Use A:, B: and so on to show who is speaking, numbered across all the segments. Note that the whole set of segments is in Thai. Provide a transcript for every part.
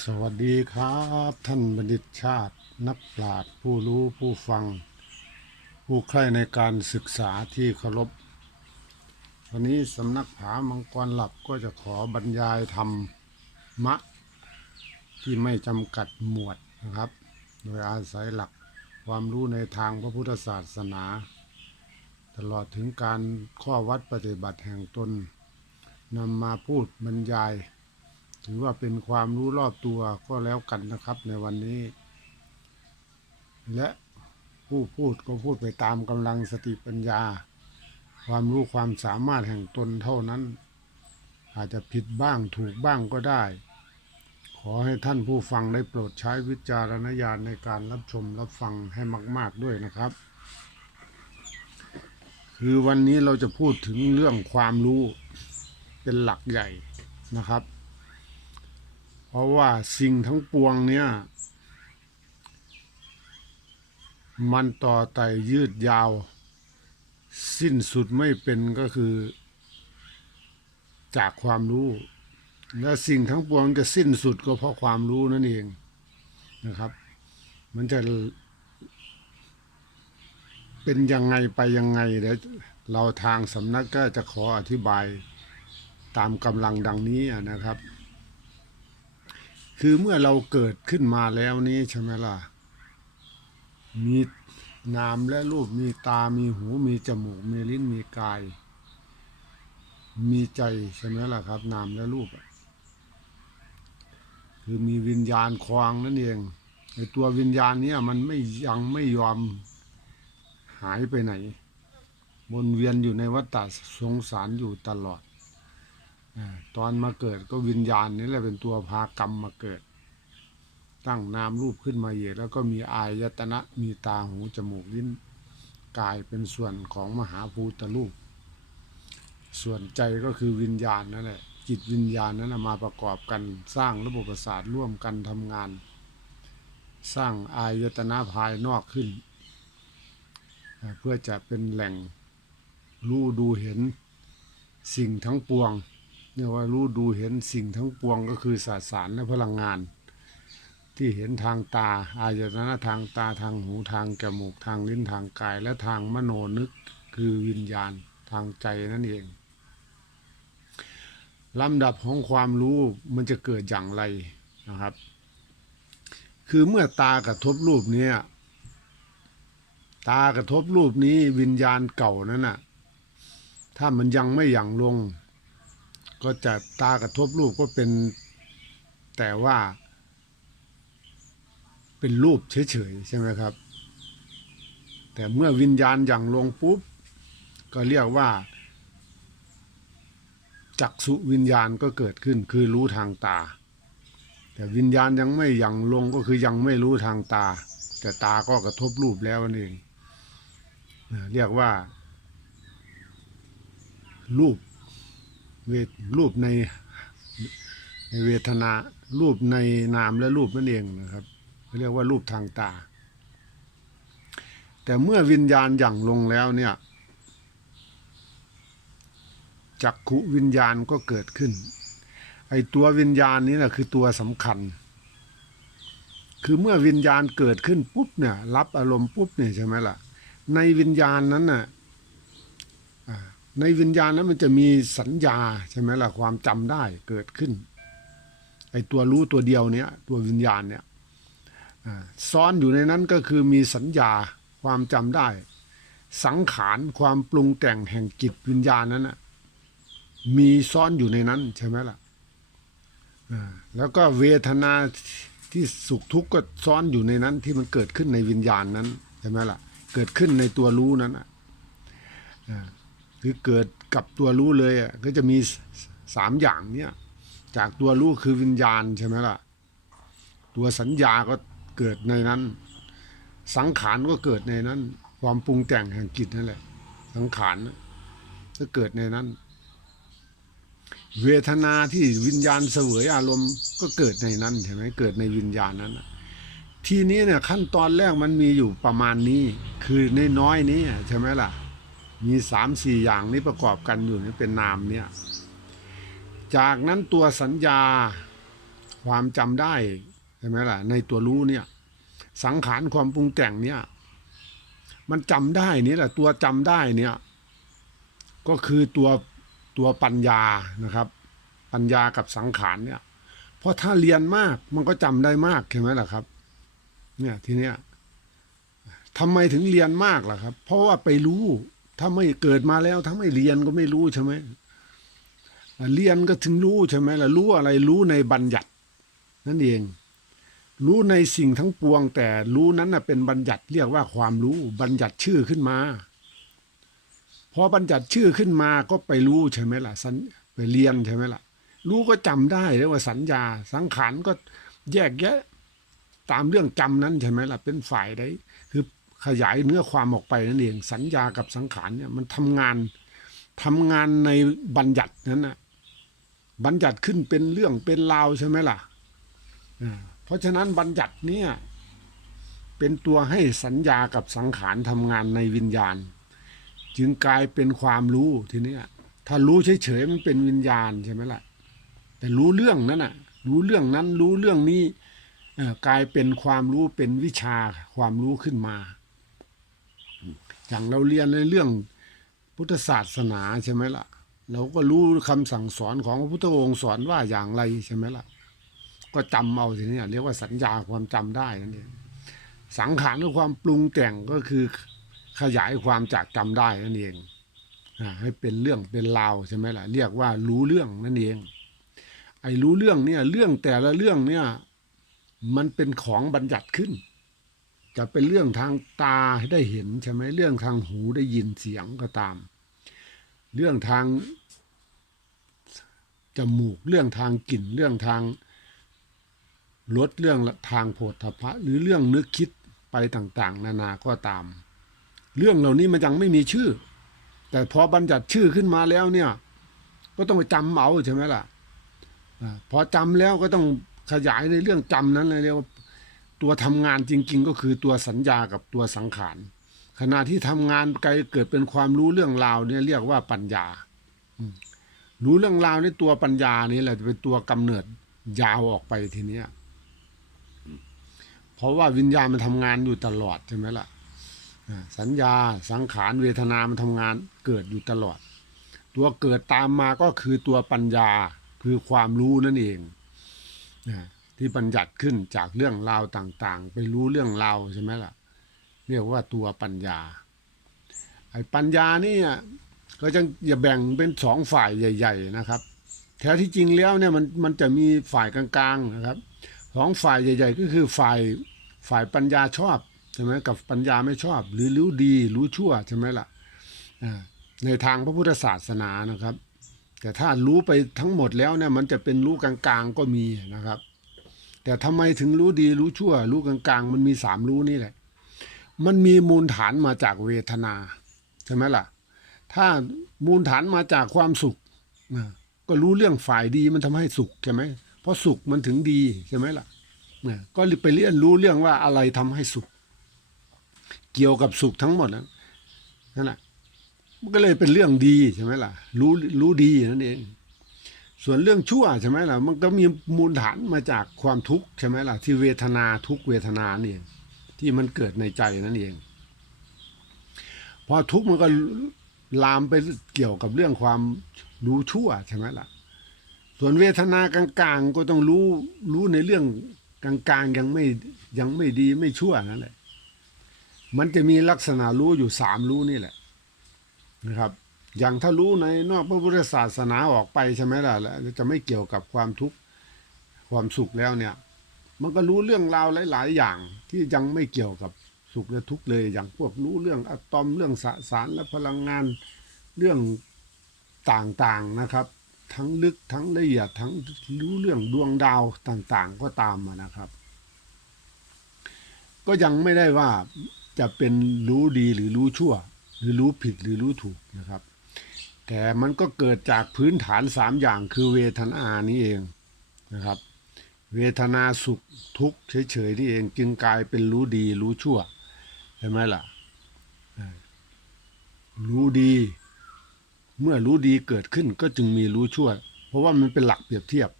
A: สวัสดีครับ ท่านบัณฑิตชาตินักปราชญ์ผู้รู้ผู้ฟัง ผู้ใคร่ในการศึกษาที่เคารพวันนี้สำนักผามังกรหลับก็จะขอบรรยายธรรมะที่ไม่จำกัดหมวดนะครับ โดยอาศัยหลักความรู้ในทางพระพุทธศาสนา ตลอดถึงการข้อวัดปฏิบัติแห่งตนนำมาพูดบรรยาย ถือว่าเป็นความรู้รอบตัวก็แล้วกันนะครับในวันนี้ และผู้พูดก็พูดไปตามกำลังสติปัญญา ความรู้ความสามารถแห่งตนเท่านั้น อาจจะผิดบ้างถูกบ้างก็ได้ ขอให้ท่านผู้ฟังได้โปรดใช้วิจารณญาณในการรับชมรับฟังให้มาก ๆด้วยนะครับ คือวันนี้เราจะพูดถึงเรื่องความรู้เป็นหลักใหญ่นะครับ เพราะว่าสิ่งทั้งปวงเนี่ย มันต่อไตยืดยาว สิ้นสุดไม่เป็นก็คือ จากความรู้ และสิ่งทั้งปวงจะสิ้นสุดก็เพราะความรู้นั่นเองนะครับ มันจะเป็นยังไงไปยังไงเดี๋ยวเราทางสำนักก็จะขออธิบายตามกำลังดังนี้นะครับ คือเมื่อเราเกิดขึ้นมาแล้วนี้ใช่ไหมล่ะ มีนามและรูปมีตา มีหู มีจมูก มีลิ้น มีกาย มีใจใช่ไหมล่ะครับ นามและรูป คือมีวิญญาณครองนั่นเองไอตัววิญญาณเนี้ยมันไม่ยังไม่ยอมหายไปไหนวนเวียนอยู่ในวัฏฏสงสารอยู่ตลอด ตอนมาเกิดก็วิญญาณนี่แหละเป็นตัวพากรรมมาเกิด ตั้งนามรูปขึ้นมาเหยแล้วก็มีอายตนะมีตาหูจมูกลิ้นกายเป็นส่วนของมหาภูตรูป ส่วนใจก็คือวิญญาณนั่นแหละ จิตวิญญาณนั้นมาประกอบกันสร้างระบบประสาทร่วมกันทำงาน สร้างอายตนะภายนอกขึ้น เพื่อจะเป็นแหล่งรู้ดูเห็นสิ่งทั้งปวง เรียกว่ารู้ดูเห็นสิ่งทั้งปวงก็คือสสารและพลังงาน ที่เห็นทางตา อายตนะทางตาทางหูทางจมูกทางลิ้นทางกาย และทางมโนนึกคือวิญญาณทางใจนั่นเองลำดับของความรู้มันจะเกิดอย่างไรนะครับ คือเมื่อตากระทบรูปนี้ตากระทบรูปนี้วิญญาณเก่านั้นน่ะถ้ามันยังไม่หยั่งลง ก็จะตากระทบรูปก็เป็นแต่ว่า เป็นรูปเฉยๆใช่ไหมครับ แต่เมื่อวิญญาณหยั่งลงปุ๊บ ก็เรียกว่าจักษุวิญญาณก็เกิดขึ้นคือรู้ทางตา แต่วิญญาณยังไม่ยังลงก็คือยังไม่รู้ทางตา แต่ตาก็กระทบรูปแล้วนั่นเองเรียกว่า รูป เวทรูปในในเวทนา รูปในนามและรูปนั่นเองนะครับเรียกว่ารูปทางตา แต่เมื่อวิญญาณหยั่งลงแล้วเนี่ยจักขุวิญญาณก็เกิดขึ้น ไอตัววิญญาณนี้แหละคือตัวสำคัญ คือเมื่อวิญญาณเกิดขึ้นปุ๊บเนี่ยรับอารมณ์ปุ๊บเนี่ยใช่ไหมล่ะ ในวิญญาณนั้นน่ะ ในวิญญาณนั้นมันจะมีสัญญาใช่ไหมล่ะความจำได้เกิดขึ้นไอตัวรู้ตัวเดียวเนี้ยตัววิญญาณเนี่ยซ้อนอยู่ในนั้นก็คือมีสัญญาความจำได้ สังขารความปรุงแต่งแห่งจิตวิญญาณนั้นน่ะมีซ้อนอยู่ในนั้นใช่ไหมล่ะอ่าแล้วก็เวทนาที่สุขทุกข์ก็ซ้อนอยู่ในนั้นที่มันเกิดขึ้นในวิญญาณนั้นใช่ไหมล่ะเกิดขึ้นในตัวรู้นั้นอะ คือเกิดกับตัวรู้เลยอะก็จะมีสามอย่างเนี่ยจากตัวรู้คือวิญญาณใช่ไหมล่ะ ตัวสัญญาก็เกิดในนั้น สังขารก็เกิดในนั้น ความปรุงแต่งแห่งจิตนั่นแหละ สังขารก็เกิดในนั้น เวทนาที่วิญญาณเสวยอารมณ์ก็เกิดในนั้นใช่ไหมเกิดในวิญญาณนั้นทีนี้เนี่ยขั้นตอนแรกมันมีอยู่ประมาณนี้ คือในน้อยนี้ใช่ไหมล่ะ มีสามสี่อย่างนี้ประกอบกันอยู่นี่เป็นนามเนี่ย จากนั้นตัวสัญญาความจำได้ใช่ไหมล่ะ ในตัวรู้เนี่ย สังขารความปรุงแต่งเนี่ย มันจำได้นี่แหละตัวจำได้เนี่ย ก็คือตัวตัวปัญญานะครับ ปัญญากับสังขารเนี่ยเพราะถ้าเรียนมากมันก็จำได้มากใช่ไหมล่ะครับ เนี่ยทีเนี้ยทำไมถึงเรียนมากล่ะครับ เพราะว่าไปรู้ ถ้าไม่เกิดมาแล้ว ถ้าไม่เรียนก็ไม่รู้ใช่ไหมเรียนก็ถึงรู้ใช่ไหมล่ะรู้อะไรรู้ในบัญญัติ นั่นเอง รู้ในสิ่งทั้งปวง แต่รู้นั้นนะเป็นบัญญัติเรียกว่าความรู้บัญญัติชื่อขึ้นมาพอบัญญัติชื่อขึ้นมาก็ไปรู้ใช่ไหมล่ะสัญไปเรียนใช่ไหมล่ะ รู้ก็จำได้เรียกว่าสัญญา สังขารก็แยกแยะ ตามเรื่องจำนั้นใช่ไหมล่ะ เป็นฝ่ายใด ขยายเนื้อความออกไปนั่นเองสัญญากับสังขารเนี่ยมันทำงานทำงานในบัญญัตินั้นน่ะบัญญัติขึ้นเป็นเรื่องเป็นราวใช่ไหมล่ะเพราะฉะนั้นบัญญัติเนี่ยเป็นตัวให้สัญญากับสังขารทำงานในวิญญาณ จึงกลายเป็นความรู้ทีนี้ถ้ารู้เฉยๆมันเป็นวิญญาณใช่ไหมล่ะแต่รู้เรื่องนั้นน่ะรู้เรื่องนั้นรู้เรื่องนี้กลายเป็นความรู้เป็นวิชาความรู้ขึ้นมา อย่างเราเรียนในเรื่องพุทธศาสนาใช่ไหมล่ะ เราก็รู้คำสั่งสอนของพระพุทธองค์สอนว่าอย่างไรใช่ไหมล่ะ ก็จำเอาทีนี้เรียกว่าสัญญาความจำได้นั่นเองสังขารคือความปรุงแต่งก็คือขยายความจากจำได้นั่นเองให้เป็นเรื่องเป็นราวใช่ไหมล่ะ เรียกว่ารู้เรื่องนั่นเอง ไอ้รู้เรื่องเนี่ยเรื่องแต่ละเรื่องเนี่ยมันเป็นของบัญญัติขึ้น จะเป็นเรื่องทางตาได้เห็นใช่ไหมเรื่องทางหูได้ยินเสียงก็ตาม เรื่องทางจมูกเรื่องทางกลิ่นเรื่องทางรสเรื่องทางโผฏฐัพพะหรือเรื่องนึกคิดไปต่างๆ นานาก็ตาม เรื่องเหล่านี้มันยังไม่มีชื่อ แต่พอบัญญัติชื่อขึ้นมาแล้วเนี่ย ก็ต้องไปจำเอาใช่ไหมล่ะพอจำแล้วก็ต้องขยายในเรื่องจำนั้นเลยเรียกว่า ตัวทำงานจริง ๆ ก็คือตัวสัญญากับตัวสังขารขณะที่ทำงานไกลเกิดเป็นความรู้เรื่องราวเนี่ยเรียกว่าปัญญารู้เรื่องราวในตัวปัญญานี่แหละจะเป็นตัวกำเนิดยาวออกไปทีเนี้ยเพราะว่าวิญญาณมันทำงานอยู่ตลอดใช่ไหมล่ะอ่าสัญญาสังขารเวทนามันทำงานเกิดอยู่ตลอด ตัวเกิดตามมาก็คือตัวปัญญาคือความรู้นั่นเองนะ ที่บัญญัติขึ้นจากเรื่องราวต่างๆ ไปรู้เรื่องราวใช่ไหมล่ะ เรียกว่าตัวปัญญาไอ้ปัญญานี่ก็จะอย่าแบ่งเป็นสองฝ่ายใหญ่ ๆ นะครับแท้ที่จริงแล้วเนี่ยมันมันจะมีฝ่ายกลางๆนะครับสองฝ่ายใหญ่ ๆ ก็คือฝ่ายฝ่ายปัญญาชอบใช่ไหมกับปัญญาไม่ชอบ หรือรู้ดีรู้ชั่วใช่ไหมล่ะอ่าในทางพระพุทธศาสนานะครับ แต่ถ้ารู้ไปทั้งหมดแล้วเนี่ยมันจะเป็นรู้กลางๆก็มีนะครับ แต่ทำไมถึงรู้ดีรู้ชั่ว รู้กลางๆ มันมีสามรู้นี่แหละ มันมีมูลฐานมาจากเวทนาใช่ไหมล่ะ ถ้ามูลฐานมาจากความสุขก็รู้เรื่องฝ่ายดีมันทำให้สุขใช่ไหมเพราะสุขมันถึงดีใช่ไหมล่ะก็ไปเรียนรู้เรื่องว่าอะไรทำให้สุข เกี่ยวกับสุขทั้งหมดนั้นนั่นแหละมันก็เลยเป็นเรื่องดีใช่ไหมล่ะ รู้รู้ดีนั่นเอง ส่วนเรื่องชั่วใช่ไหมล่ะมันก็มีมูลฐานมาจากความทุกข์ใช่ไหมล่ะที่เวทนาทุกเวทนานี่ที่มันเกิดในใจนั่นเอง พอทุกข์มันก็ลามไปเกี่ยวกับเรื่องความรู้ชั่วใช่ไหมล่ะ ส่วนเวทนากลางๆ ก็ต้องรู้รู้ในเรื่องกลางๆยังไม่ยังไม่ดีไม่ชั่วนั่นแหละ มันจะมีลักษณะรู้อยู่สามรู้นี่แหละนะครับ อย่างถ้ารู้ในนอกพระพุทธศาสนาออกไปใช่ไหมล่ะแล้วจะไม่เกี่ยวกับความทุกข์ความสุขแล้วเนี่ย มันก็รู้เรื่องราวหลาย ๆ อย่างที่ยังไม่เกี่ยวกับสุขและทุกข์เลย อย่างพวกรู้เรื่องอะตอมเรื่องสสารและพลังงานเรื่องต่างๆนะครับ ทั้งลึกทั้งละเอียดทั้งรู้เรื่องดวงดาวต่างๆ ก็ตามมานะครับ ก็ยังไม่ได้ว่าจะเป็นรู้ดีหรือรู้ชั่ว หรือรู้ผิดหรือรู้ถูกนะครับ แต่มันก็เกิดจากพื้นฐานสามอย่างคือเวทนานี้เองนะครับ เวทนาสุขทุกข์เฉยๆนี่เองจึงกลายเป็นรู้ดีรู้ชั่วใช่ไหมล่ะรู้ดี เมื่อรู้ดีเกิดขึ้นก็จึงมีรู้ชั่ว เพราะว่ามันเป็นหลักเปรียบเทียบ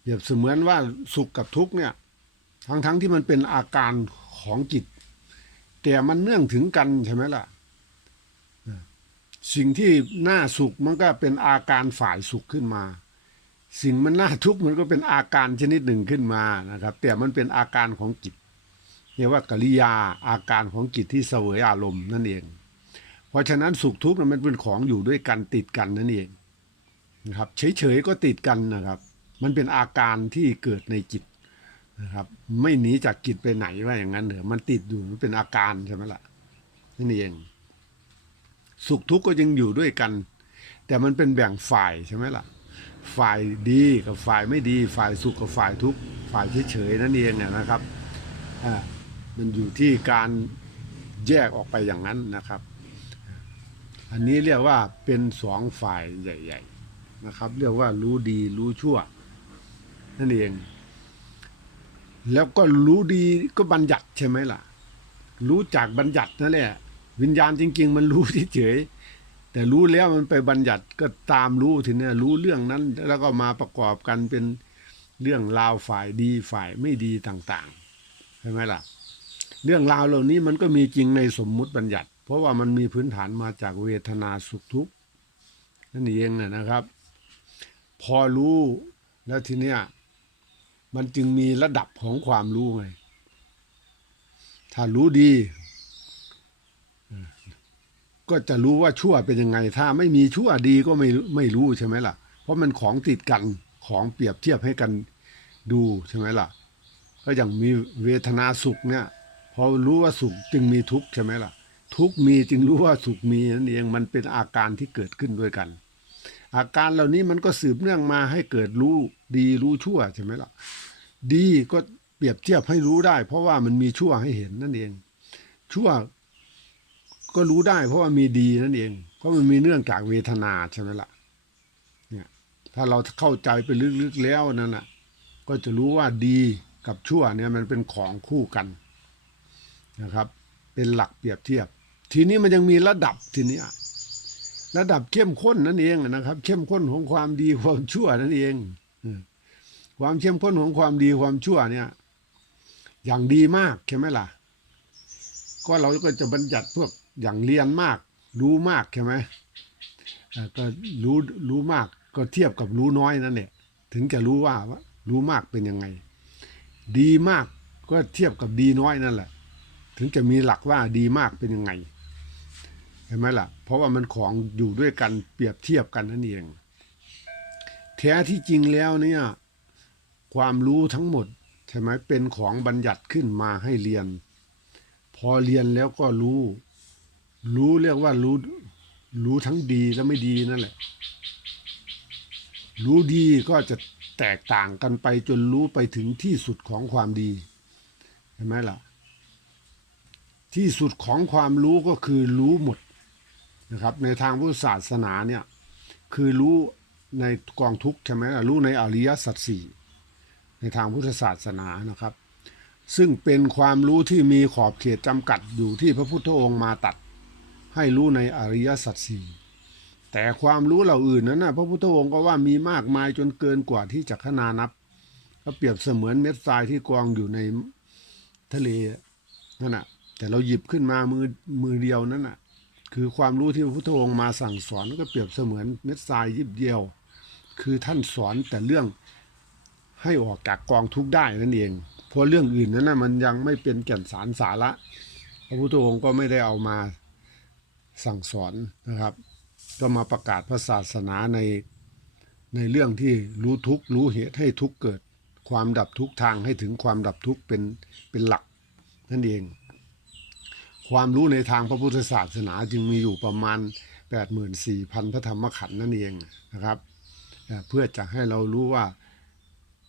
A: เปรียบเสมือนว่าสุขกับทุกข์เนี่ยทั้งทั้งที่มันเป็นอาการของจิต แต่มันเนื่องถึงกันใช่ไหมล่ะ สิ่งที่น่าสุขมันก็เป็นอาการฝ่ายสุขขึ้นมา สิ่งมันน่าทุกข์มันก็เป็นอาการชนิดหนึ่งขึ้นมานะครับ แต่มันเป็นอาการของจิตเรียกว่ากริยาอาการของจิตที่เสวยอารมณ์นั่นเอง เพราะฉะนั้นสุขทุกข์นั้นมันเป็นของอยู่ด้วยกันติดกันนั่นเองนะครับเฉยๆก็ติดกันนะครับ มันเป็นอาการที่เกิดในจิตนะครับ ไม่หนีจากจิตไปไหนว่าอย่างนั้นเถอะมันติดอยู่มันเป็นอาการใช่ไหมล่ะนั่นเอง สุขทุกข์ก็ยังอยู่ด้วยกัน แต่มันเป็นแบ่งฝ่ายใช่ไหมล่ะ ฝ่ายดีกับฝ่ายไม่ดี ฝ่ายสุขกับฝ่ายทุกข์ฝ่ายเฉยๆนั่นเองเนี่ยนะครับอ่ามันอยู่ที่การแยกออกไปอย่างนั้นนะครับ อันนี้เรียกว่าเป็นสองฝ่ายใหญ่ ๆนะครับ เรียกว่ารู้ดีรู้ชั่ว นั่นเอง แล้วก็รู้ดีก็บัญญัติใช่ไหมล่ะ รู้จากบัญญัตินั่นแหละ วิญญาณจริง ๆ มันรู้เฉยแต่รู้แล้วมันไปบัญญัติก็ตามรู้ทีนี้รู้เรื่องนั้น แล้วก็มาประกอบกันเป็นเรื่องราวฝ่ายดีฝ่ายไม่ดีต่างๆใช่ไหมล่ะ เรื่องราวเหล่านี้มันก็มีจริงในสมมุติบัญญัติ เพราะว่ามันมีพื้นฐานมาจากเวทนาสุขทุกข์นั่นเองนะครับ พอรู้แล้วทีเนี้ยมันจึงมีระดับของความรู้ไงถ้ารู้ดี ก็จะรู้ว่าชั่วเป็นยังไง ถ้าไม่มีชั่วดีก็ไม่ไม่รู้ใช่ไหมล่ะ เพราะมันของติดกันของเปรียบเทียบให้กันดูใช่ไหมล่ะ ก็อย่างมีเวทนาสุขเนี่ยพอรู้ว่าสุขจึงมีทุกข์ใช่ไหมล่ะ ทุกข์มีจึงรู้ว่าสุขมีนั่นเองมันเป็นอาการที่เกิดขึ้นด้วยกัน อาการเหล่านี้มันก็สืบเนื่องมาให้เกิดรู้ดีรู้ชั่วใช่ไหมล่ะ ดีก็เปรียบเทียบให้รู้ได้ เพราะว่ามันมีชั่วให้เห็นนั่นเอง ชั่ว ก็รู้ได้ เพราะว่ามีดีนั่นเอง เพราะมันมีเนื่องจากเวทนาใช่ไหมล่ะเนี่ยถ้าเราเข้าใจไปลึกๆแล้วนั่นน่ะก็จะรู้ว่าดีกับชั่วเนี่ยมันเป็นของคู่กันนะครับ เป็นหลักเปรียบเทียบ ทีนี้มันยังมีระดับทีนี้ระดับเข้มข้นนั่นเองนะครับ เข้มข้นของความดีความชั่วนั่นเอง ความเข้มข้นของความดีความชั่วเนี่ย อย่างดีมากใช่ไหมล่ะ ก็เราก็จะบัญญัติพวก อย่างเรียนมาก รู้มากใช่ไหมก็รู้รู้มากก็เทียบกับรู้น้อยนั่นแหละถึงจะรู้ว่าว่ารู้มากเป็นยังไง ดีมากก็เทียบกับดีน้อยนั่นแหละ ถึงจะมีหลักว่าดีมากเป็นยังไงเห็นไหมล่ะ เพราะว่ามันของอยู่ด้วยกันเปรียบเทียบกันนั่นเองแท้ที่จริงแล้วเนี่ยความรู้ทั้งหมดใช่ไหมเป็นของบัญญัติขึ้นมาให้เรียน พอเรียนแล้วก็รู้ รู้เรียกว่ารู้ รู้ทั้งดีและไม่ดีนั่นแหละ รู้ดีก็จะแตกต่างกันไปจนรู้ไปถึงที่สุดของความดีเห็นไหมล่ะ ที่สุดของความรู้ก็คือรู้หมดนะครับ ในทางพุทธศาสนาเนี่ยคือรู้ในกองทุกข์ใช่ไหมล่ะรู้ในอริยสัจสี่ในทางพุทธศาสนานะครับ ซึ่งเป็นความรู้ที่มีขอบเขตจำกัดอยู่ที่พระพุทธองค์มาตัด ให้รู้ในอริยสัจสี่แต่ความรู้เหล่าอื่นนั้นนะพระพุทธองค์ก็ว่ามีมากมายจนเกินกว่าที่จะขนานับ ก็เปรียบเสมือนเม็ดทรายที่กองอยู่ในทะเลนั่นนะแต่เราหยิบขึ้นมามือมือเดียวนั่นน่ะคือความรู้ที่พระพุทธองค์มาสั่งสอนก็เปรียบเสมือนเม็ดทรายยิบเดียว คือท่านสอนแต่เรื่องให้ออกจากกองทุกได้นั่นเองเพราะเรื่องอื่นนั้นนะมันยังไม่เป็นแก่นสารสาระ พระพุทธองค์ก็ไม่ได้เอามา สั่งสอนนะครับ ก็มาประกาศพระศาสนาในในเรื่องที่รู้ทุกข์รู้เหตุให้ทุกเกิด ความดับทุกทางให้ถึงความดับทุกข์เป็นเป็นหลักนั่นเอง ความรู้ในทางพระพุทธศาสนาจึงมีอยู่ประมาณ 84,000 พระธรรมขันธ์นั่นเองนะครับ เพื่อจะให้เรารู้ว่า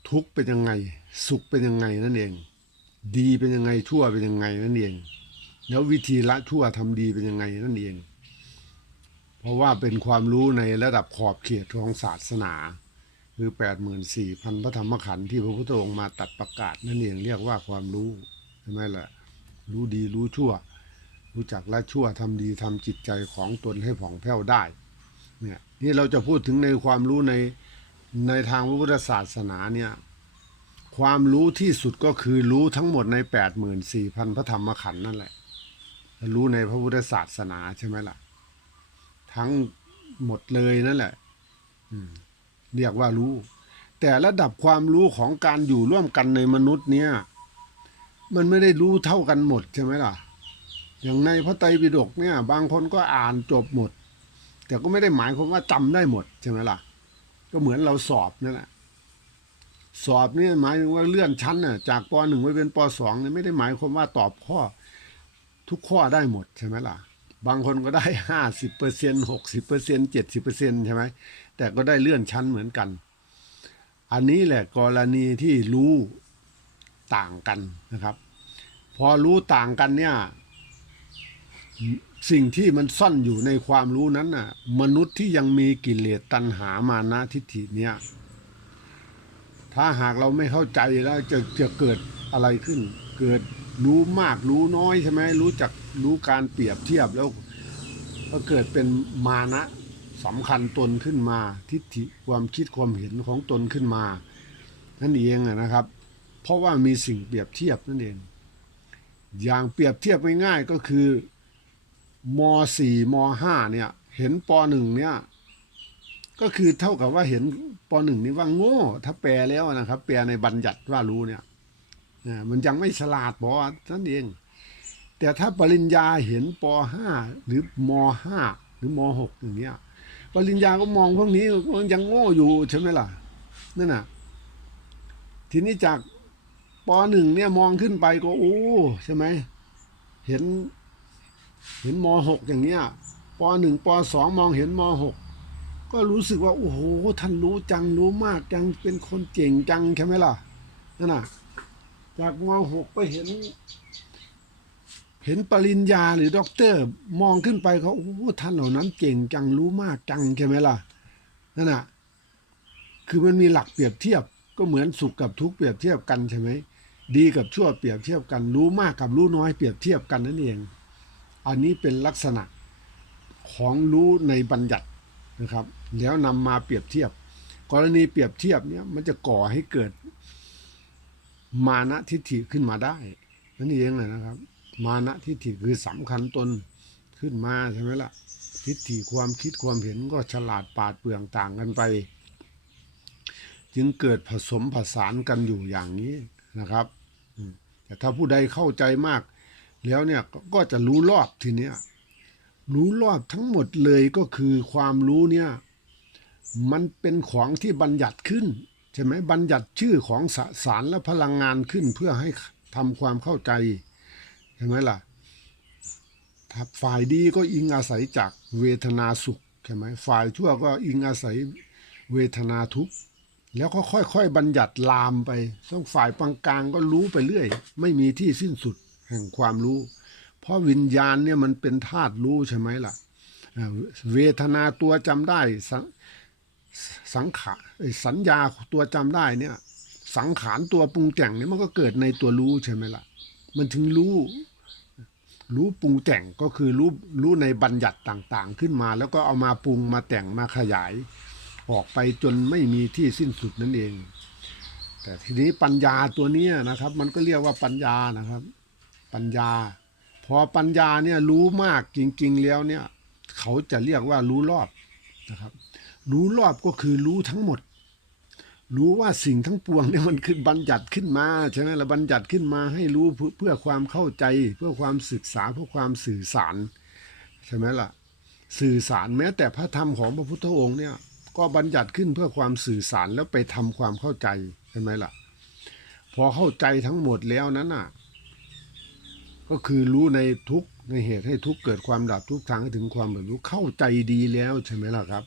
A: ทุกข์เป็นยังไง สุขเป็นยังไงนั่นเอง ดีเป็นยังไงชั่วเป็นยังไงนั่นเอง แล้ววิธีละชั่วทำดีเป็นยังไงนั่นเอง เพราะว่าเป็นความรู้ในระดับขอบเขตของศาสนา คือ 84,000 พระธรรมขันธ์ที่พระพุทธองค์มาตัดประกาศนั่นเองเรียกว่าความรู้ใช่ไหมล่ะ รู้ดีรู้ชั่ว รู้จักละชั่วทำดีทำจิตใจของตนให้ผ่องแผ้วได้เนี่ยนี่เราจะพูดถึงในความรู้ในในทางพระพุทธศาสนาเนี่ยความรู้ที่สุดก็คือรู้ทั้งหมดในแปดหมื่นสี่พันพระธรรมขันธ์นั่นแหละ รู้ในพระพุทธศาสนาใช่ไหมล่ะ ทั้งหมดเลยนั่นแหละเรียกว่ารู้ แต่ระดับความรู้ของการอยู่ร่วมกันในมนุษย์เนี่ย มันไม่ได้รู้เท่ากันหมดใช่ไหมล่ะ อย่างในพระไตรปิฎกเนี่ย บางคนก็อ่านจบหมด แต่ก็ไม่ได้หมายความว่าจำได้หมดใช่ไหมล่ะ ก็เหมือนเราสอบนั่นแหละสอบนี่หมายถึงว่าเลื่อนชั้นน่ะจากปหนึ่งไปเป็นปสองเนี่ยไม่ได้หมายความว่าตอบข้อ ทุกข้อได้หมดใช่ไหมล่ะ บางคนก็ได้ห้าสิบเปอร์เซ็นหกสิบเปอร์เซ็นเจ็ดสิบเปอร์เซ็นใช่ไหมแต่ก็ได้เลื่อนชั้นเหมือนกัน อันนี้แหละกรณีที่รู้ต่างกันนะครับ พอรู้ต่างกันเนี่ยสิ่งที่มันซ่อนอยู่ในความรู้นั้นน่ะ มนุษย์ที่ยังมีกิเลสตัณหามานะทิฏฐิเนี่ย ถ้าหากเราไม่เข้าใจแล้วจะจะเกิดอะไรขึ้น เกิด รู้มากรู้น้อยใช่ไหมรู้จักรู้การเปรียบเทียบแล้วก็เกิดเป็นมานะสำคัญตนขึ้นมา ทิฏฐิความคิดความเห็นของตนขึ้นมา นั่นเองนะครับ เพราะว่ามีสิ่งเปรียบเทียบนั่นเอง อย่างเปรียบเทียบง่ายๆก็คือมสี่มห้าเนี่ย เห็นปหนึ่งเนี่ย ก็คือเท่ากับว่าเห็นปหนึ่งนี่ว่าโง่ ถ้าแปลแล้วนะครับ แปลในบัญญัติว่ารู้เนี่ย มันยังไม่ฉลาดพอนั่นเอง แต่ถ้าปริญญาเห็นปห้าหรือมห้าหรือมหกอย่างเงี้ยปริญญาก็มองพวกนี้มันยังโง่อยู่ใช่ไหมล่ะนั่นน่ะ ทีนี้จากปหนึ่งเนี่ยมองขึ้นไปก็โอ้ใช่ไหมเห็น เห็นมหกอย่างเงี้ยปหนึ่งปสองมองเห็นมหกก็รู้สึกว่า โอ้โหท่านรู้จังรู้มากจังเป็นคนเก่งจังใช่ไหมล่ะนั่นน่ะ จากมหกไปเห็น เห็นปริญญาหรือด็อกเตอร์ มองขึ้นไปเขาโอ้ท่านเหล่านั้นเก่งจังรู้มากจังใช่ไหมล่ะนั่นน่ะ คือมันมีหลักเปรียบเทียบก็เหมือนสุขกับทุกข์เปรียบเทียบกันใช่ไหมดีกับชั่วเปรียบเทียบกัน รู้มากกับรู้น้อยเปรียบเทียบกันนั่นเอง อันนี้เป็นลักษณะของรู้ในบัญญัตินะครับ แล้วนำมาเปรียบเทียบ กรณีเปรียบเทียบเนี่ยมันจะก่อให้เกิด มานะทิฏฐิขึ้นมาได้นั่นเองเลยนะครับ มานะทิฏฐิคือสำคัญตนขึ้นมาใช่ไหมล่ะ ทิฏฐิความคิดความเห็นก็ฉลาดปาดเปรื่องต่างกันไป จึงเกิดผสมผสานกันอยู่อย่างนี้นะครับแต่ถ้าผู้ใดเข้าใจมาก แล้วเนี่ยก็ก็จะรู้รอบทีเนี้ยรู้รอบทั้งหมดเลยก็คือความรู้เนี่ย มันเป็นของที่บัญญัติขึ้น ใช่ไหมบัญญัติชื่อของสสารและพลังงานขึ้นเพื่อให้ทำความเข้าใจใช่ไหมล่ะฝ่ายดีก็อิงอาศัยจากเวทนาสุขใช่ไหมฝ่ายชั่วก็อิงอาศัยเวทนาทุกข์แล้วก็ค่อยๆ บัญญัติลามไปต้องฝ่ายปางกลางก็รู้ไปเรื่อย ไม่มีที่สิ้นสุดแห่งความรู้ เพราะวิญญาณเนี่ยมันเป็นธาตุรู้ใช่ไหมล่ะ เวทนาตัวจำได้ สังขารสัญญาตัวจำได้เนี่ย สังขารตัวปรุงแต่งเนี่ยมันก็เกิดในตัวรู้ใช่ไหมล่ะ มันถึงรู้ รู้ปรุงแต่งก็คือรู้รู้ในบัญญัติต่างๆ ขึ้นมา แล้วก็เอามาปรุงมาแต่งมาขยาย ออกไปจนไม่มีที่สิ้นสุดนั่นเอง แต่ทีนี้ปัญญาตัวนี้นะครับ มันก็เรียกว่าปัญญานะครับ ปัญญา พอปัญญาเนี่ยรู้มากจริง ๆ แล้วเนี่ย เขาจะเรียกว่ารู้รอบนะครับ รู้รอบก็คือรู้ทั้งหมด รู้ว่าสิ่งทั้งปวงเนี่ยมันคือบัญญัติขึ้นมาใช่ไหมเราบัญญัติขึ้นมาให้รู้เพื่อเพื่อความเข้าใจ เพื่อความศึกษาเพื่อความสื่อสารใช่ไหมล่ะ สื่อสารแม้แต่พระธรรมของพระพุทธองค์เนี่ยก็บัญญัติขึ้นเพื่อความสื่อสารแล้วไปทำความเข้าใจใช่ไหมล่ะ พอเข้าใจทั้งหมดแล้วนั้นน่ะ ก็คือรู้ในทุกในเหตุให้ทุกเกิดความดับทุกทางถึงความบรรลุเข้าใจดีแล้วใช่ไหมล่ะครับ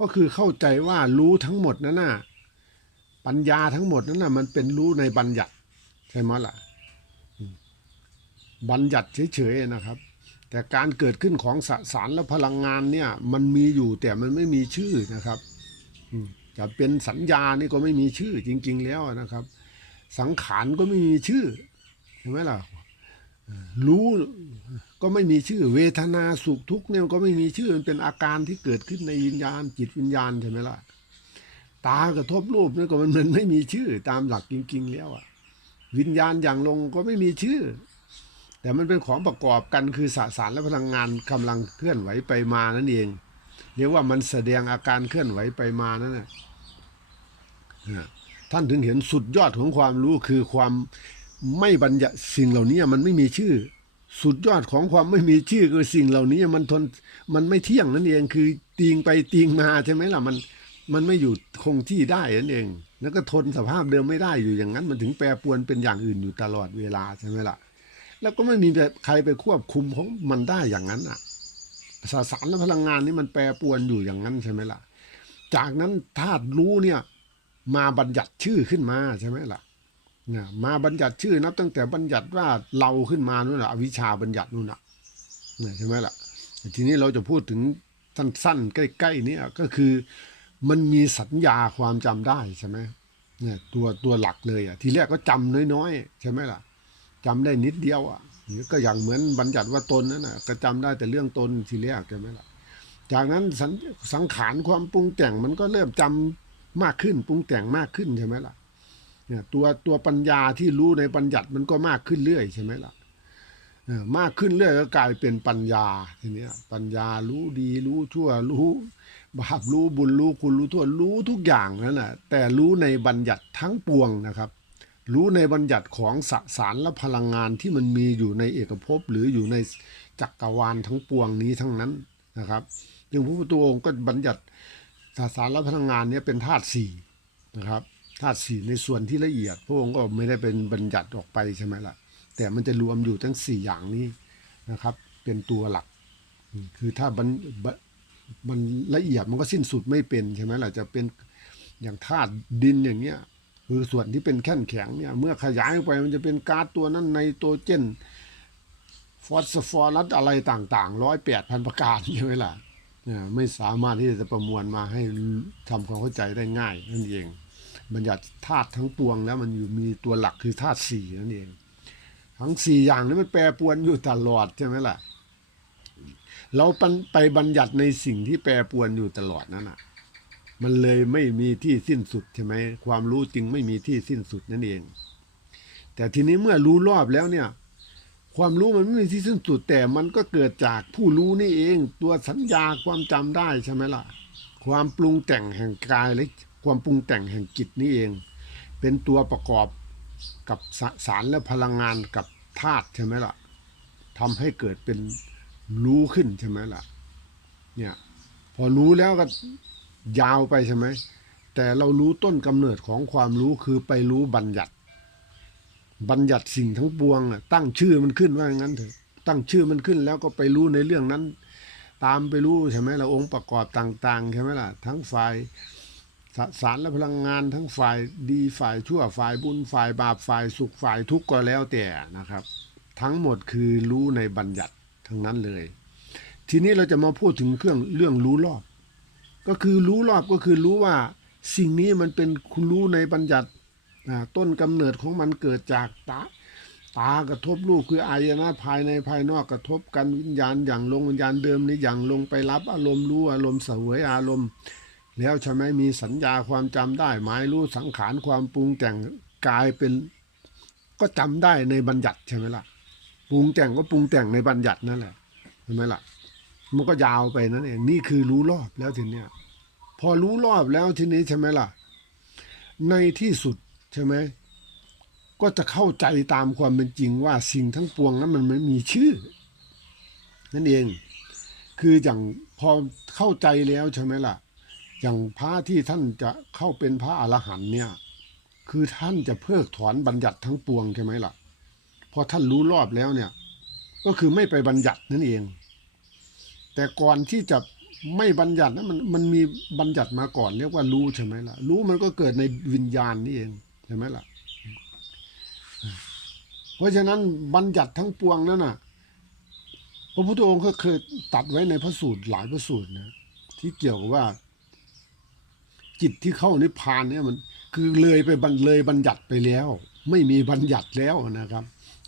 A: ก็คือเข้าใจว่ารู้ทั้งหมดนั้นน่ะปัญญาทั้งหมดนั้นน่ะมันเป็นรู้ในบัญญัติใช่ไหมล่ะบัญญัติเฉยๆนะครับ แต่การเกิดขึ้นของสสารและพลังงานเนี่ยมันมีอยู่แต่มันไม่มีชื่อนะครับจะเป็นสัญญานี่ก็ไม่มีชื่อจริง ๆ แล้วนะครับ สังขารก็ไม่มีชื่อใช่ไหมล่ะเอ่อรู้ ก็ไม่มีชื่อเวทนาสุขทุกข์เนี่ยก็ไม่มีชื่อมันเป็นอาการที่เกิดขึ้นในวิญญาณจิตวิญญาณใช่ไหมล่ะตากระทบรูปนั่นก็มันมันไม่มีชื่อตามหลักจริง ๆ แล้วอะวิญญาณอย่างลงก็ไม่มีชื่อ แต่มันเป็นของประกอบกันคือสสารและพลังงานกำลังเคลื่อนไหวไปมานั่นเอง เรียกว่ามันแสดงอาการเคลื่อนไหวไปมานั่นแหละท่านถึงเห็นสุดยอดของความรู้คือความไม่บัญญัติสิ่งเหล่านี้มันไม่มีชื่อ สุดยอดของความไม่มีชื่อคือสิ่งเหล่านี้มันทนมันไม่เที่ยงนั่นเองคือตีงไปตีงมาใช่ไหมล่ะมันมันไม่อยู่คงที่ได้นั่นเอง แล้วก็ทนสภาพเดิมไม่ได้อยู่อย่างนั้น มันถึงแปรปวนเป็นอย่างอื่นอยู่ตลอดเวลาใช่ไหมล่ะ แล้วก็ไม่มีใครไปควบคุมของมันได้อย่างนั้นอะสสารและพลังงานนี่มันแปรปวนอยู่อย่างนั้นใช่ไหมล่ะ จากนั้นธาตุรู้เนี่ย มาบัญญัติชื่อขึ้นมาใช่ไหมล่ะ นี่ยมาบัญญัติชื่อนับ ตั้งแต่บัญญัติว่าเราขึ้นมานู่นแหละอวิชาบัญญัตินู่นน่ะเนี่ยใช่ไหมล่ะ ทีนี้เราจะพูดถึงสั้นๆใกล้ๆเนี่ยก็คือมันมีสัญญาความจำได้ใช่ไหมเนี่ยตัวตัวหลักเลยอะทีแรกก็จำน้อยๆ ใช่ไหมล่ะจำได้นิดเดียวอะก็อย่างเหมือนบัญญัติว่าตนนั่นน่ะก็จำได้แต่เรื่องตนทีแรกใช่ไหมล่ะจากนั้นสัญสังขารความปรุงแต่งมันก็เริ่มจำมากขึ้นปรุงแต่งมากขึ้นใช่ไหมล่ะ เนี่ยตัวตัวปัญญาที่รู้ในบัญญัติมันก็มากขึ้นเรื่อยใช่ไหมล่ะเออมากขึ้นเรื่อยก็กลายเป็นปัญญาทีนี้ปัญญารู้ดีรู้ชั่วรู้บาปรู้บุญรู้คุณรู้ทั่วรู้ทุกอย่างนั่นแหละแต่รู้ในบัญญัติทั้งปวงนะครับ รู้ในบัญญัติของสสารและพลังงานที่มันมีอยู่ในเอกภพหรืออยู่ในจักรวาลทั้งปวงนี้ทั้งนั้นนะครับซึ่งพระพุทธองค์ก็บัญญัติสสารและพลังงานนี้เป็นธาตุสี่นะครับ ธาตุสี่ในส่วนที่ละเอียด พระองค์ก็ไม่ได้เป็นบัญญัติออกไปใช่ไหมล่ะ แต่มันจะรวมอยู่ทั้งสี่อย่างนี้นะครับ เป็นตัวหลัก คือถ้ามันมันละเอียดมันก็สิ้นสุดไม่เป็นใช่ไหมล่ะจะเป็นอย่างธาตุดินอย่างเงี้ยคือส่วนที่เป็นแข็งแข็งเนี่ยเมื่อขยายออกไปมันจะเป็นก๊าซตัวนั้นในโตรเจนฟอสฟอรัสอะไรต่างๆร้อยแปดพันประการใช่ไหมล่ะเนี่ยไม่สามารถที่จะประมวลมาให้ทำความเข้าใจได้ง่ายนั่นเอง บัญญัติธาตุทั้งปวงแล้วมันอยู่มีตัวหลักคือธาตุสี่นั่นเอง ทั้งสี่อย่างนี้มันแปรปวนอยู่ตลอดใช่ไหมล่ะ เราไปบัญญัติในสิ่งที่แปรปวนอยู่ตลอดนั่นน่ะ มันเลยไม่มีที่สิ้นสุดใช่ไหมความรู้จริงไม่มีที่สิ้นสุดนั่นเอง แต่ทีนี้เมื่อรู้รอบแล้วเนี่ยความรู้มันไม่มีที่สิ้นสุดแต่มันก็เกิดจากผู้รู้นี่เอง ตัวสัญญาความจำได้ใช่ไหมล่ะ ความปรุงแต่งแห่งกายและ ความปรุงแต่งแห่งจิตนี่เอง เป็นตัวประกอบกับสสารและพลังงานกับธาตุใช่ไหมล่ะทำให้เกิดเป็นรู้ขึ้นใช่ไหมล่ะเนี่ยพอรู้แล้วก็ยาวไปใช่ไหมแต่เรารู้ต้นกำเนิดของความรู้คือไปรู้บัญญัติ บัญญัติสิ่งทั้งปวงน่ะตั้งชื่อมันขึ้นว่าอย่างนั้นเถอะตั้งชื่อมันขึ้นแล้วก็ไปรู้ในเรื่องนั้น ตามไปรู้ใช่ไหมล่ะองค์ประกอบต่าง ๆ ใช่ไหมล่ะ ทั้งฝ่าย สสารและพลังงานทั้งฝ่ายดีฝ่ายชั่วฝ่ายบุญฝ่ายบาปฝ่ายสุขฝ่ายทุกข์ก็แล้วแต่นะครับ ทั้งหมดคือรู้ในบัญญัติทั้งนั้นเลย ทีนี้เราจะมาพูดถึงเครื่องเรื่องรู้รอบ ก็คือรู้รอบก็คือรู้ว่าสิ่งนี้มันเป็นคุณรู้ในบัญญัติต้นกำเนิดของมันเกิดจากตาตากระทบรูปคืออายนะภายในภายนอกกระทบกันวิญญาณอย่างลงวิญญาณเดิมนี้อย่างลงไปรับอารมณ์รู้อารมณ์เสวยอารมณ์ แล้วใช่ไหมมีสัญญาความจำได้หมายรู้สังขารความปรุงแต่งกลายเป็น ก็จำได้ในบัญญัติใช่ไหมล่ะปรุงแต่งก็ปรุงแต่งในบัญญัตินั่นแหละใช่ไหมล่ะ มันก็ยาวไปนั่นเองนี่คือรู้รอบแล้วทีเนี้ยพอรู้รอบแล้วทีนี้ใช่ไหมล่ะ ในที่สุดใช่ไหมก็จะเข้าใจตามความเป็นจริงว่าสิ่งทั้งปวงนั้นมันไม่มีชื่อ นั่นเอง คืออย่างพอเข้าใจแล้วใช่ไหมล่ะ อย่างพระที่ท่านจะเข้าเป็นพระอรหันต์เนี่ย คือท่านจะเพิกถอนบัญญัติทั้งปวงใช่ไหมล่ะพอท่านรู้รอบแล้วเนี่ย ก็คือไม่ไปบัญญัตินั่นเอง แต่ก่อนที่จะไม่บัญญัตินะมันมันมีบัญญัติมาก่อน เรียกว่ารู้ใช่ไหมล่ะ รู้มันก็เกิดในวิญญาณนี่เองใช่ไหมล่ะ เพราะฉะนั้นบัญญัติทั้งปวงนั่นน่ะพระพุทธองค์ก็เคยตัดไว้ในพระสูตรหลายพระสูตรนะที่เกี่ยวกับว่า จิตที่เข้านิพพานเนี่ยมันคือเลยไปบันเลยบัญญัติไปแล้ว ไม่มีบัญญัติแล้วนะครับ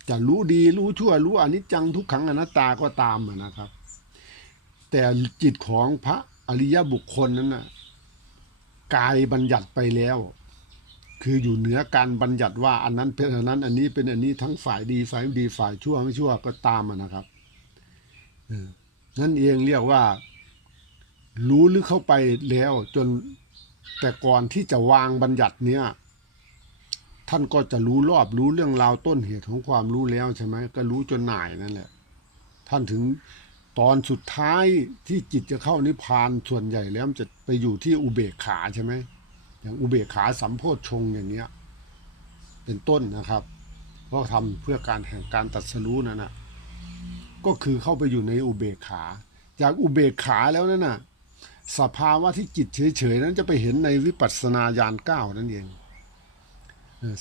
A: จะรู้ดีรู้ชั่วรู้อนิจจังทุกขังอนัตตาก็ตามนะครับ แต่จิตของพระอริยบุคคลนั้นนะกายบัญญัติไปแล้ว คืออยู่เหนือการบัญญัติว่าอันนั้นเป็นอันนั้นอันนี้เป็นอันนี้ทั้งฝ่ายดีฝ่ายไม่ดีฝ่ายชั่วไม่ชั่วก็ตามนะครับนั่นเองเรียกว่า รู้ลึกเข้าไปแล้วจน แต่ก่อนที่จะวางบัญญัติเนี้ยท่านก็จะรู้รอบรู้เรื่องราวต้นเหตุของความรู้แล้วใช่ไหมก็รู้จนหน่ายนั่นแหละ ท่านถึงตอนสุดท้ายที่จิตจะเข้านิพพานส่วนใหญ่แล้วมันจะไปอยู่ที่อุเบกขาใช่ไหมอย่างอุเบกขาสัมโพชฌงอย่างเนี้ย เป็นต้นนะครับก็ทำเพื่อการแห่งการตัดสรู้นั่นนะก็คือเข้าไปอยู่ในอุเบกขา จากอุเบกขาแล้วนั่นน่ะ สภาวะที่จิตเฉยๆนั้นจะไปเห็นในวิปัสสนาญาณเก้านั่นเอง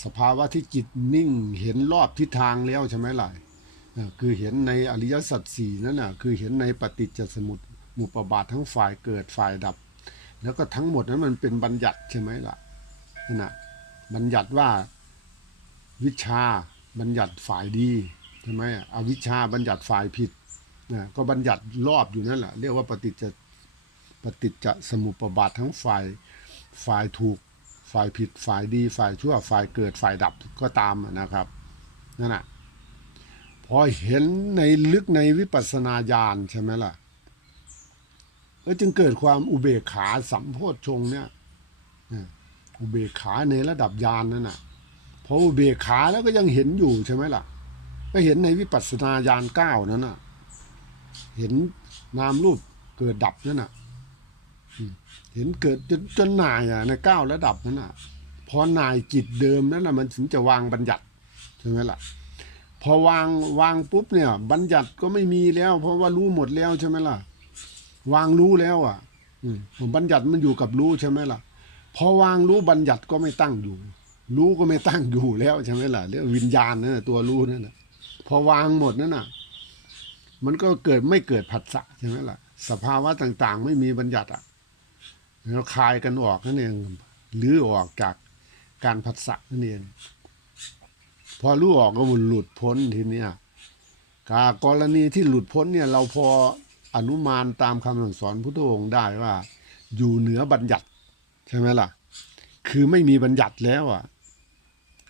A: สภาวะที่จิตนิ่งเห็นรอบทิศทางแล้วใช่ไหมล่ะคือเห็นในอริยสัจสี่นั่นน่ะคือเห็นในปฏิจจสมุปมุปบาททั้งฝ่ายเกิดฝ่ายดับ แล้วก็ทั้งหมดนั้นมันเป็นบัญญัติใช่ไหมล่ะนั่นน่ะบัญญัติว่าวิชาบัญญัติฝ่ายดีใช่ไหมอวิชาบัญญัติฝ่ายผิดนะก็บัญญัติรอบอยู่นั่นแหละเรียกว่าปฏิจจ ฏิจจสมุปบาททั้งฝ่ายฝ่ายถูกฝ่ายผิดฝ่ายดีฝ่ายชั่วฝ่ายเกิดฝ่ายดับก็ตามนะครับนั่นแหะพอเห็นในลึกในวิปัสสนาญาณใช่ไหมล่ะก็จึงเกิดความอุเบกขาสัมโพชฌงเนี่ยอุเบกขาในระดับญาณนั่นน่ะพออุเบกขาแล้วก็ยังเห็นอยู่ใช่ไหมล่ะ ก็เห็นในวิปัสสนาญาณเก้านั้นน่ะ เห็นนามรูปเกิดดับนั่นน่ะ เห็นเกิดจนจนหน่ายอะในเก้าระดับนั้นน่ะพอหน่ายจิตเดิมนั้นน่ะมันถึงจะวางบัญญัติใช่ไหมล่ะพอวางวางปุ๊บเนี่ย บัญญัติก็ไม่มีแล้ว เพราะว่ารู้หมดแล้วใช่ไหมล่ะ วางรู้แล้วอะอืมบัญญัติมันอยู่กับรู้ใช่ไหมล่ะพอวางรู้บัญญัติก็ไม่ตั้งอยู่ รู้ก็ไม่ตั้งอยู่แล้วใช่ไหมล่ะเรียกวิญญาณนั่นนะตัวรู้นั่นนะพอวางหมดนั่นน่ะ มันก็เกิดไม่เกิดผัสสะใช่ไหมล่ะ สภาวะต่างๆ ไม่มีบัญญัติอะ แล้วคลายกันออกนั่นเองหรือออกจากการผัสสะนั่นเองพอรู้ออกก็หลุดพ้นทีเนี้ยกากรณีที่หลุดพ้นเนี่ยเราพออนุมานตามคำสั่งสอนพุทธองค์ได้ว่า อยู่เหนือบัญญัติใช่ไหมล่ะ คือไม่มีบัญญัติแล้วอะ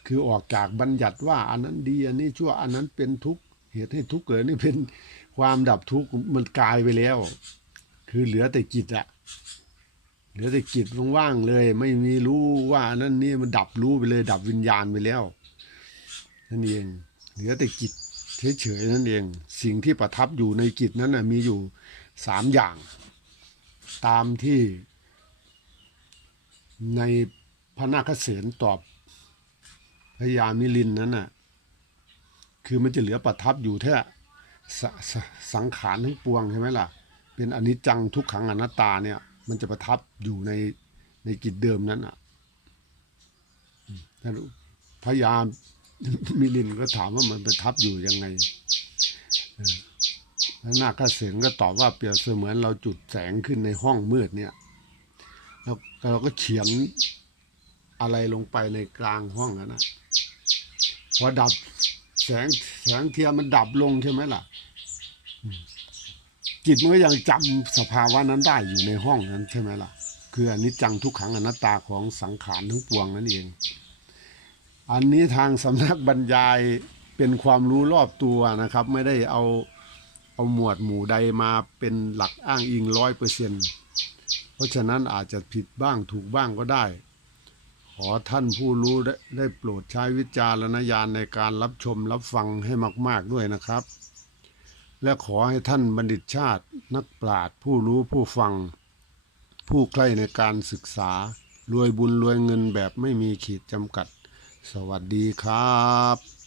A: คือออกจากบัญญัติว่าอันนั้นดีอันนี้ชั่วอันนั้นเป็นทุกข์เหตุให้ทุกข์เกิดนี่เป็นความดับทุกข์มันกลายไปแล้ว คือเหลือแต่จิตอะ เหลือแต่จิตว่างๆเลย ไม่มีรู้ว่านนั้นนี่มันดับรู้ไปเลย ดับวิญญาณไปแล้วนั่นเอง เหลือแต่จิตเฉยๆนั่นเอง สิ่งที่ประทับอยู่ในจิตนั้นนะมีอยู่สามอย่าง ตามที่ในพระนาคเสนตอบพระยามิลินนั้นน่ะคือมันจะเหลือประทับอยู่แค่สสสังขารทั้งปวงใช่ไหมล่ะ เป็นอนิจจังทุกขังอนัตตาเนี่ย มันจะประทับอยู่ในในกิจเดิมนั้นอะอืมแล้วพระยามิลินก็ถามว่ามันประทับอยู่ยังไงแล้วนาคเสนก็ตอบว่าเปรียบเสมือนเราจุดแสงขึ้นในห้องมืดเนี่ย แล้วเราก็เขียนอะไรลงไปในกลางห้องนั้นนะพอดับแสงแสงเทียนมันดับลงใช่ไหมล่ะ จิตมันก็ยังจำสภาวะนั้นได้อยู่ในห้องนั้นใช่ไหมล่ะ คืออนิจจังทุกขังอนัตตาของสังขารทั้งปวงนั่นเอง อันนี้ทางสำนักบรรยายเป็นความรู้รอบตัวนะครับ ไม่ได้เอาเอาหมวดหมู่ใดมาเป็นหลักอ้างอิงร้อยเปอร์เซ็นเพราะฉะนั้นอาจจะผิดบ้างถูกบ้างก็ได้ ขอท่านผู้รู้ได้ได้โปรดใช้วิจารณญาณในการรับชมรับฟังให้มาก ๆด้วยนะครับ และขอให้ท่านบัณฑิตชาตินักปราชญ์ผู้รู้ผู้ฟัง ผู้ใคร่ในการศึกษารวยบุญรวยเงินแบบไม่มีขีดจำกัด สวัสดีครับ